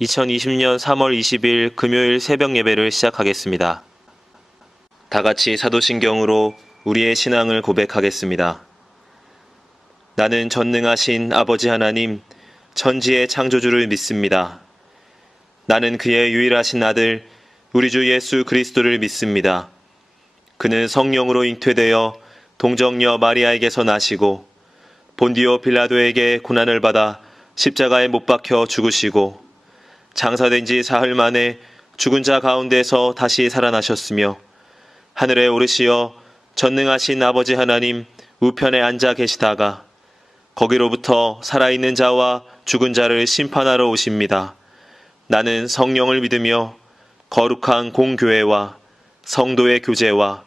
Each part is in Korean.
2020년 3월 20일 금요일 새벽 예배를 시작하겠습니다. 다 같이 사도신경으로 우리의 신앙을 고백하겠습니다. 나는 전능하신 아버지 하나님, 천지의 창조주를 믿습니다. 나는 그의 유일하신 아들, 우리 주 예수 그리스도를 믿습니다. 그는 성령으로 잉태되어 동정녀 마리아에게서 나시고 본디오 빌라도에게 고난을 받아 십자가에 못 박혀 죽으시고 장사된 지 사흘 만에 죽은 자 가운데서 다시 살아나셨으며 하늘에 오르시어 전능하신 아버지 하나님 우편에 앉아 계시다가 거기로부터 살아있는 자와 죽은 자를 심판하러 오십니다. 나는 성령을 믿으며 거룩한 공교회와 성도의 교제와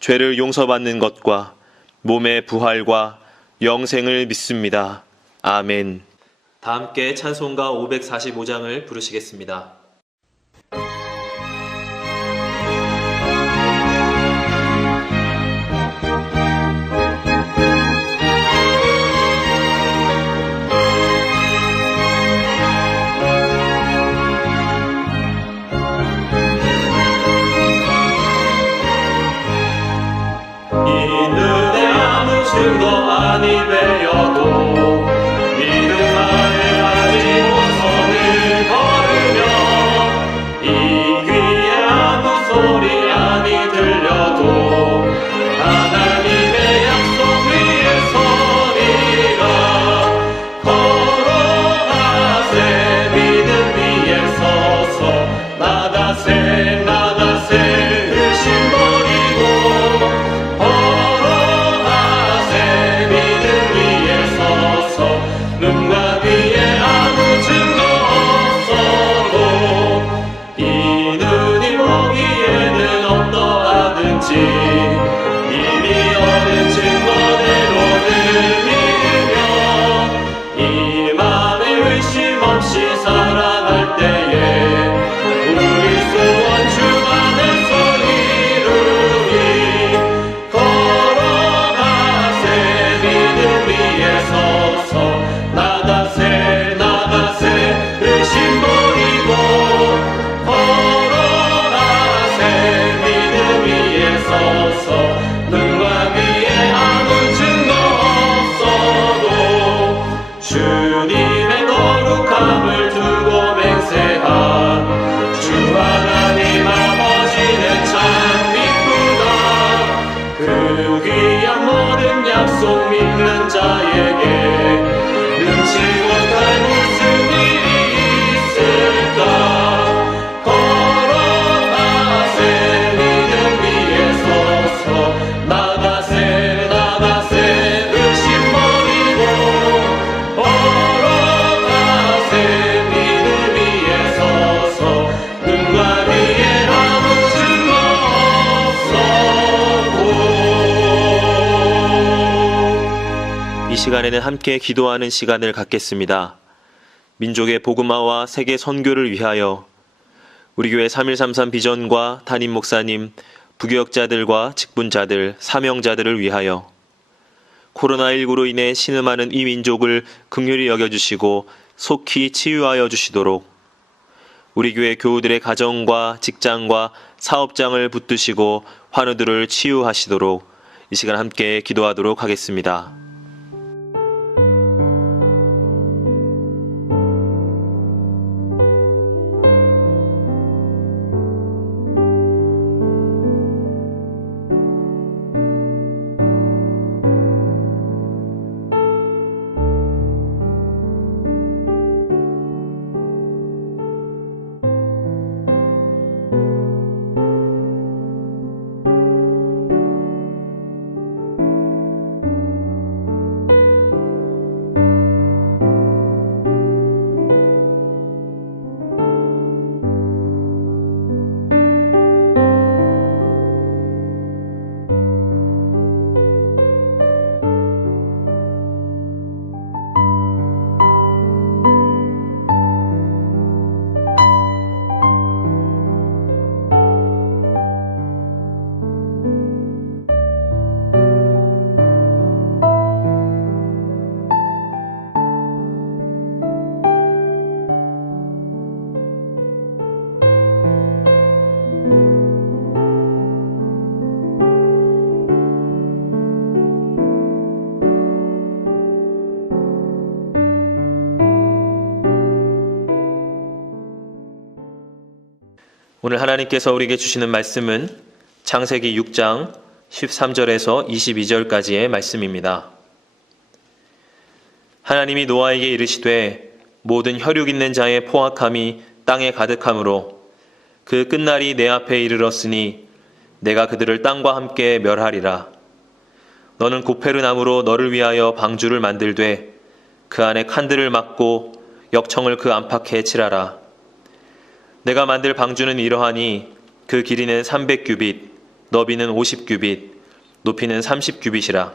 죄를 용서받는 것과 몸의 부활과 영생을 믿습니다. 아멘. 다 함께 찬송가 545장을 부르시겠습니다. 이눈에 아무 증거 아니 되어도 믿음 안에 아직 모선을 걸으며 이 귀에 아무 소리 아니 들려도 하나님의 약속 위에 서리라. 걸어가세 믿음 위에 서서 나가세 나가세 의심 버리고 걸어가세 믿음 위에 서서 눈과 귀에 아무 증거 없어도 이 눈이 보기에는 어떠하든지 이미 얻은 증거대로는 믿으며 이 맘에 의심 없이 살아갈 때에 우리 소원 주 안에서 이루리. 걸어가세 믿음 위에 서서 나가세 나가세 의심 버리고 걸어가세 믿음 위에 서서 눈과 귀에 아무 증거 없어도 주님의 거룩함을 두고 맹세한 주 하나님 아버지는 참 미쁘다. 그 귀한 모든 약속 믿는 자에게 능치 못할 무슨 일이 있을까. 걸어가세 믿음 위에 서서 나가세 나가세 의심 버리고 걸어가세 믿음 위에 서서 눈과 귀에 아무 증거 없어도. 이 시간에는 함께 기도하는 시간을 갖겠습니다. 민족의 복음화와 세계 선교를 위하여 우리 교회 3133 비전과 담임 목사님, 부교역자들과 직분자들, 사명자들을 위하여 코로나19로 인해 신음하는 이 민족을 긍휼히 여겨주시고 속히 치유하여 주시도록 우리 교회 교우들의 가정과 직장과 사업장을 붙드시고 환우들을 치유하시도록 이 시간 함께 기도하도록 하겠습니다. 오늘 하나님께서 우리에게 주시는 말씀은 창세기 6장 13절에서 22절까지의 말씀입니다. 하나님이 노아에게 이르시되 모든 혈육 있는 자의 포악함이 땅에 가득하므로 그 끝날이 내 앞에 이르렀으니 내가 그들을 땅과 함께 멸하리라. 너는 고페르나무로 너를 위하여 방주를 만들되 그 안에 칸들을 막고 역청을 그 안팎에 칠하라. 내가 만들 방주는 이러하니 그 길이는 300규빗, 너비는 50규빗, 높이는 30규빗이라.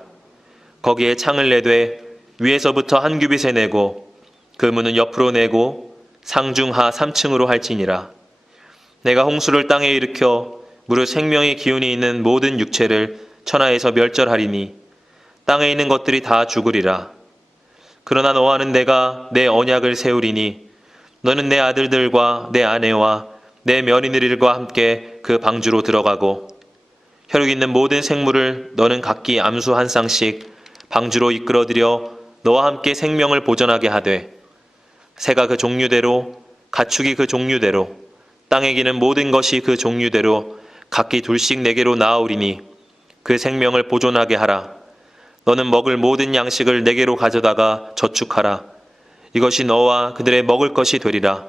거기에 창을 내되 위에서부터 한 규빗에 내고 그 문은 옆으로 내고 상중하 3층으로 할지니라. 내가 홍수를 땅에 일으켜 무릇 생명의 기운이 있는 모든 육체를 천하에서 멸절하리니 땅에 있는 것들이 다 죽으리라. 그러나 너와는 내가 내 언약을 세우리니 너는 내 아들들과 내 아내와 내 며느리들과 함께 그 방주로 들어가고 혈육 있는 모든 생물을 너는 각기 암수 한 쌍씩 방주로 이끌어들여 너와 함께 생명을 보존하게 하되 새가 그 종류대로 가축이 그 종류대로 땅에 기는 모든 것이 그 종류대로 각기 둘씩 내게로 나아오리니 그 생명을 보존하게 하라. 너는 먹을 모든 양식을 내게로 가져다가 저축하라. 이것이 너와 그들의 먹을 것이 되리라.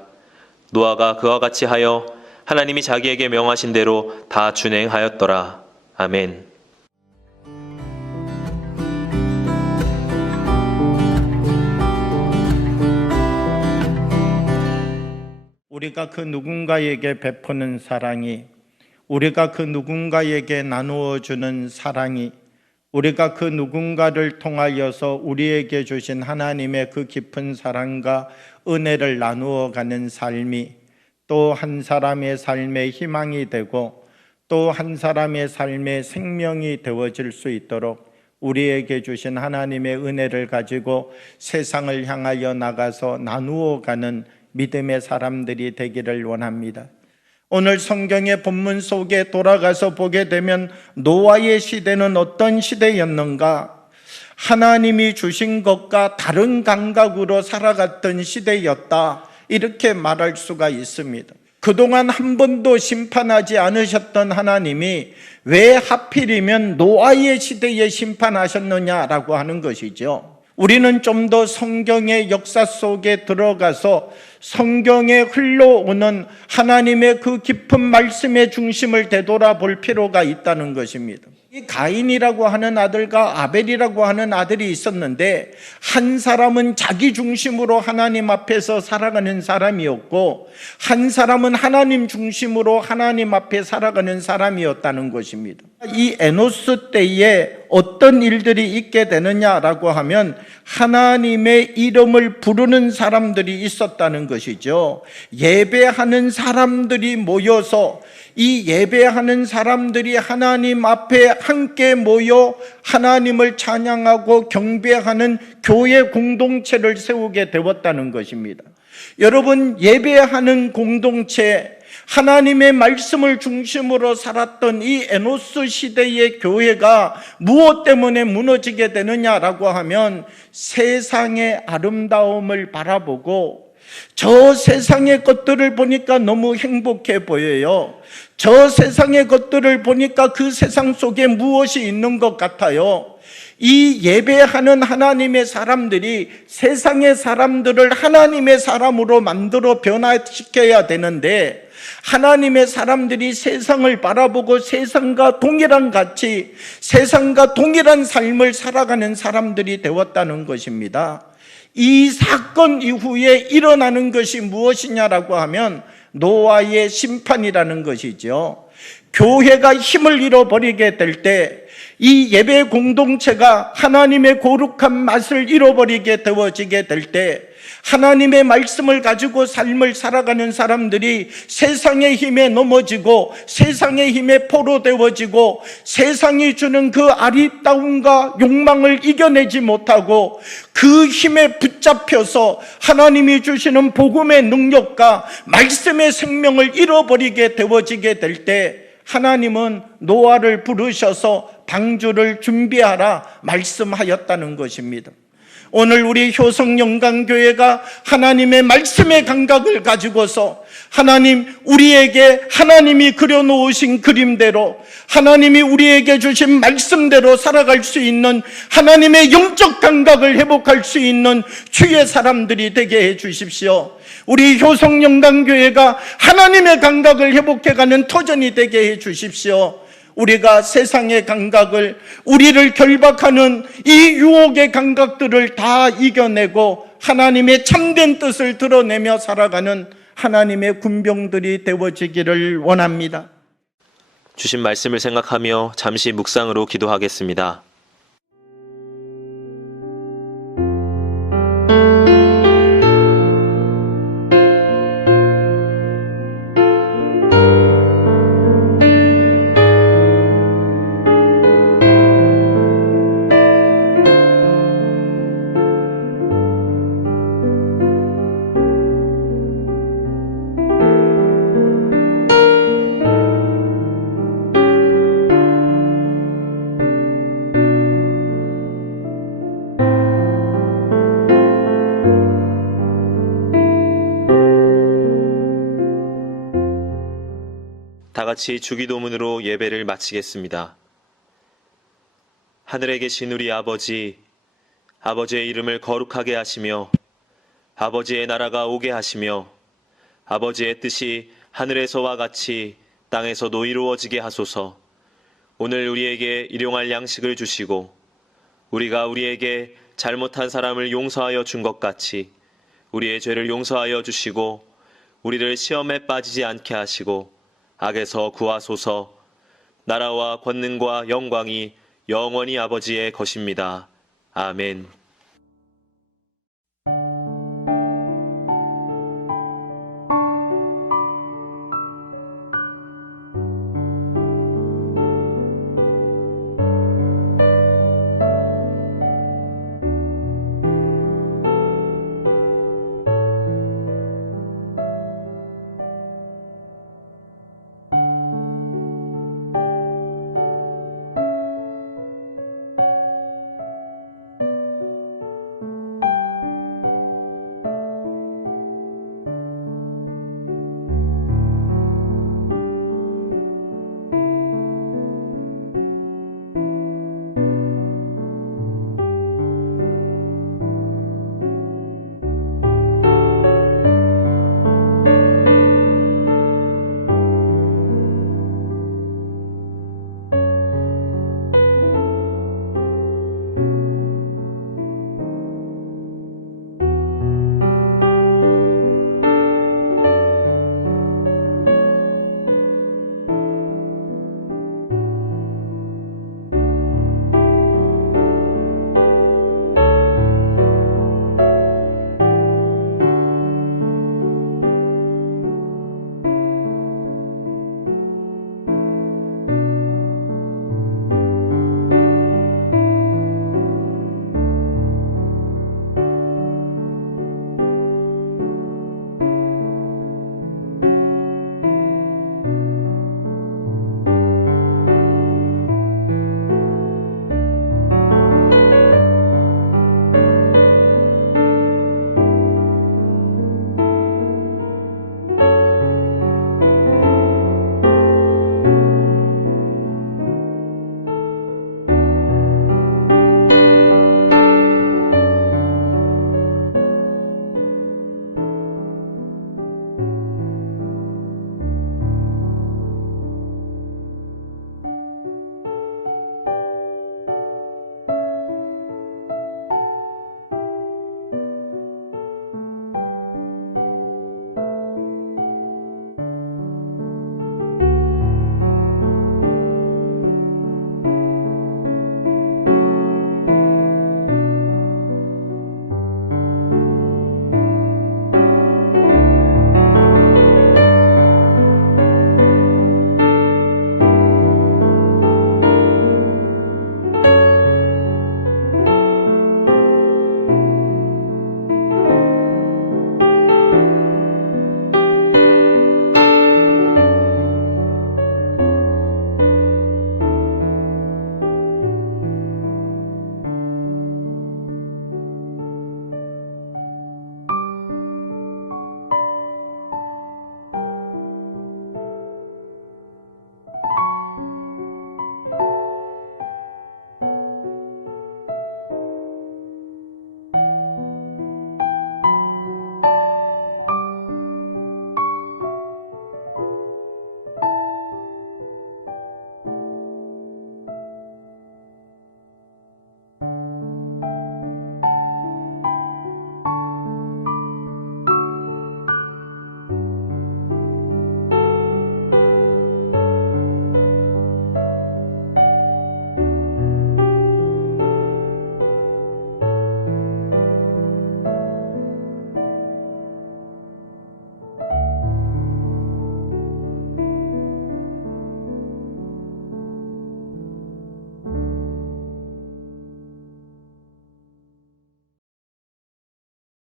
노아가 그와 같이 하여 하나님이 자기에게 명하신 대로 다 준행하였더라. 아멘. 우리가 그 누군가에게 베푸는 사랑이, 우리가 그 누군가에게 나누어 주는 사랑이, 우리가 그 누군가를 통하여서 우리에게 주신 하나님의 그 깊은 사랑과 은혜를 나누어 가는 삶이 또 한 사람의 삶의 희망이 되고 또 한 사람의 삶의 생명이 되어질 수 있도록 우리에게 주신 하나님의 은혜를 가지고 세상을 향하여 나가서 나누어 가는 믿음의 사람들이 되기를 원합니다. 오늘 성경의 본문 속에 돌아가서 보게 되면 노아의 시대는 어떤 시대였는가? 하나님이 주신 것과 다른 감각으로 살아갔던 시대였다, 이렇게 말할 수가 있습니다. 그동안 한 번도 심판하지 않으셨던 하나님이 왜 하필이면 노아의 시대에 심판하셨느냐라고 하는 것이죠. 우리는 좀 더 성경의 역사 속에 들어가서 성경에 흘러오는 하나님의 그 깊은 말씀의 중심을 되돌아볼 필요가 있다는 것입니다. 이 가인이라고 하는 아들과 아벨이라고 하는 아들이 있었는데 한 사람은 자기 중심으로 하나님 앞에서 살아가는 사람이었고 한 사람은 하나님 중심으로 하나님 앞에 살아가는 사람이었다는 것입니다. 이 에노스 때에 어떤 일들이 있게 되느냐라고 하면 하나님의 이름을 부르는 사람들이 있었다는 것이죠. 예배하는 사람들이 모여서 이 예배하는 사람들이 하나님 앞에 함께 모여 하나님을 찬양하고 경배하는 교회 공동체를 세우게 되었다는 것입니다. 여러분, 예배하는 공동체, 하나님의 말씀을 중심으로 살았던 이 에노스 시대의 교회가 무엇 때문에 무너지게 되느냐라고 하면 세상의 아름다움을 바라보고 저 세상의 것들을 보니까 너무 행복해 보여요. 저 세상의 것들을 보니까 그 세상 속에 무엇이 있는 것 같아요. 이 예배하는 하나님의 사람들이 세상의 사람들을 하나님의 사람으로 만들어 변화시켜야 되는데 하나님의 사람들이 세상을 바라보고 세상과 동일한 가치, 세상과 동일한 삶을 살아가는 사람들이 되었다는 것입니다. 이 사건 이후에 일어나는 것이 무엇이냐라고 하면 노아의 심판이라는 것이죠. 교회가 힘을 잃어버리게 될 때 이 예배 공동체가 하나님의 거룩한 맛을 잃어버리게 되어지게 될 때 하나님의 말씀을 가지고 삶을 살아가는 사람들이 세상의 힘에 넘어지고 세상의 힘에 포로되어지고 세상이 주는 그 아리따움과 욕망을 이겨내지 못하고 그 힘에 붙잡혀서 하나님이 주시는 복음의 능력과 말씀의 생명을 잃어버리게 되어지게 될 때 하나님은 노아를 부르셔서 방주를 준비하라 말씀하였다는 것입니다. 오늘 우리 효성영광교회가 하나님의 말씀의 감각을 가지고서 하나님, 우리에게 하나님이 그려놓으신 그림대로 하나님이 우리에게 주신 말씀대로 살아갈 수 있는 하나님의 영적 감각을 회복할 수 있는 주의 사람들이 되게 해 주십시오. 우리 효성영광교회가 하나님의 감각을 회복해가는 터전이 되게 해 주십시오. 우리가 세상의 감각을, 우리를 결박하는 이 유혹의 감각들을 다 이겨내고 하나님의 참된 뜻을 드러내며 살아가는 하나님의 군병들이 되어지기를 원합니다. 주신 말씀을 생각하며 잠시 묵상으로 기도하겠습니다. 다 같이 주기도문으로 예배를 마치겠습니다. 하늘에 계신 우리 아버지, 아버지의 이름을 거룩하게 하시며 아버지의 나라가 오게 하시며 아버지의 뜻이 하늘에서와 같이 땅에서도 이루어지게 하소서. 오늘 우리에게 일용할 양식을 주시고 우리가 우리에게 잘못한 사람을 용서하여 준 것 같이 우리의 죄를 용서하여 주시고 우리를 시험에 빠지지 않게 하시고 악에서 구하소서. 나라와 권능과 영광이 영원히 아버지의 것입니다. 아멘.